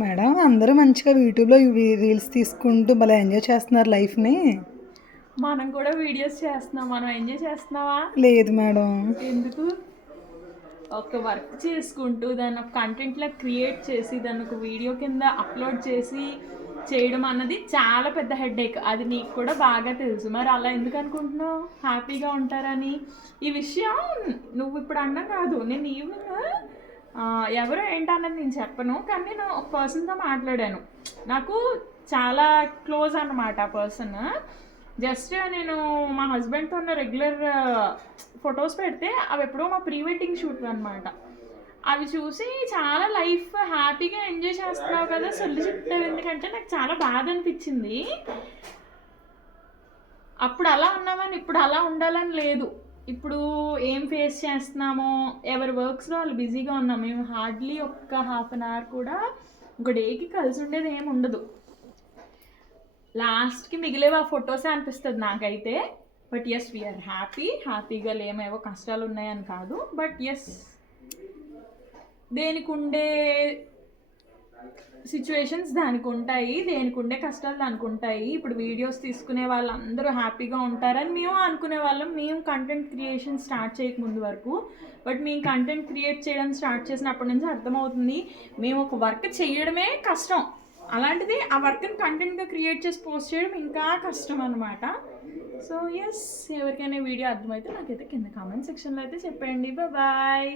Madam అందరూ మంచిగా యూట్యూబ్లో రీల్స్ తీసుకుంటూ భలే ఎంజాయ్ చేస్తున్నారు లైఫ్ని. మనం కూడా వీడియోస్ చేస్తున్నాం. మనం ఎంజాయ్ చేస్తున్నావా? లేదు మేడం. ఎందుకు? ఒక వర్క్ చేసుకుంటూ దాన్ని ఒక కంటెంట్లా క్రియేట్ చేసి దాన్ని ఒక వీడియో కింద అప్లోడ్ చేసి చేయడం అన్నది చాలా పెద్ద హెడ్ఏక్. అది నీకు కూడా బాగా తెలుసు. మరి అలా ఎందుకు అనుకుంటున్నావు హ్యాపీగా ఉంటారని? ఈ విషయం నువ్వు ఇప్పుడు అన్నా కాదు, నేను ఈవినింగ్ ఎవరు ఏంటన్నది నేను చెప్పను, కానీ నేను ఒక పర్సన్తో మాట్లాడాను. నాకు చాలా క్లోజ్ అన్నమాట ఆ పర్సన్. జస్ట్ నేను మా హస్బెండ్తో ఉన్న రెగ్యులర్ ఫొటోస్ పెడితే అవి ఎప్పుడో మా ప్రీ వెడ్డింగ్ షూట్ అనమాట. అవి చూసి చాలా లైఫ్ హ్యాపీగా ఎంజాయ్ చేస్తున్నావు కదా, సొల్లు చెప్తావు ఎందుకంటే నాకు చాలా బాధ అనిపించింది. అప్పుడు అలా ఉన్నామని ఇప్పుడు అలా ఉండాలని లేదు. ఇప్పుడు ఏం ఫేస్ చేస్తున్నామో ఎవరి వర్క్స్లో వాళ్ళు బిజీగా ఉన్నాం. మేము హార్డ్లీ ఒక్క హాఫ్ అన్ అవర్ కూడా ఒక డేకి కలిసి ఉండేది ఏమి ఉండదు. లాస్ట్కి మిగిలేవి ఆ ఫొటోసే అనిపిస్తుంది నాకైతే. బట్ ఎస్ వీఆర్ హ్యాపీగా లేమేవో కష్టాలు ఉన్నాయని కాదు, బట్ ఎస్ దేనికి ఉండే సిచ్యువేషన్స్ దానికి ఉంటాయి, దేనికి ఉండే కష్టాలు దానికి ఉంటాయి. ఇప్పుడు వీడియోస్ తీసుకునే వాళ్ళందరూ హ్యాపీగా ఉంటారని మేము అనుకునే వాళ్ళం, మేము కంటెంట్ క్రియేషన్ స్టార్ట్ చేయకముందు వరకు. బట్ మేము కంటెంట్ క్రియేట్ చేయడం స్టార్ట్ చేసినప్పటి నుంచి అర్థమవుతుంది మేము ఒక వర్క్ చేయడమే కష్టం, అలాంటిది ఆ వర్క్ని కంటెంట్గా క్రియేట్ చేసి పోస్ట్ చేయడం ఇంకా కష్టం అనమాట. సో ఎస్, ఎవరికైనా వీడియో అర్థమైతే నాకైతే కింద కామెంట్ సెక్షన్లో అయితే చెప్పండి. బాయ్.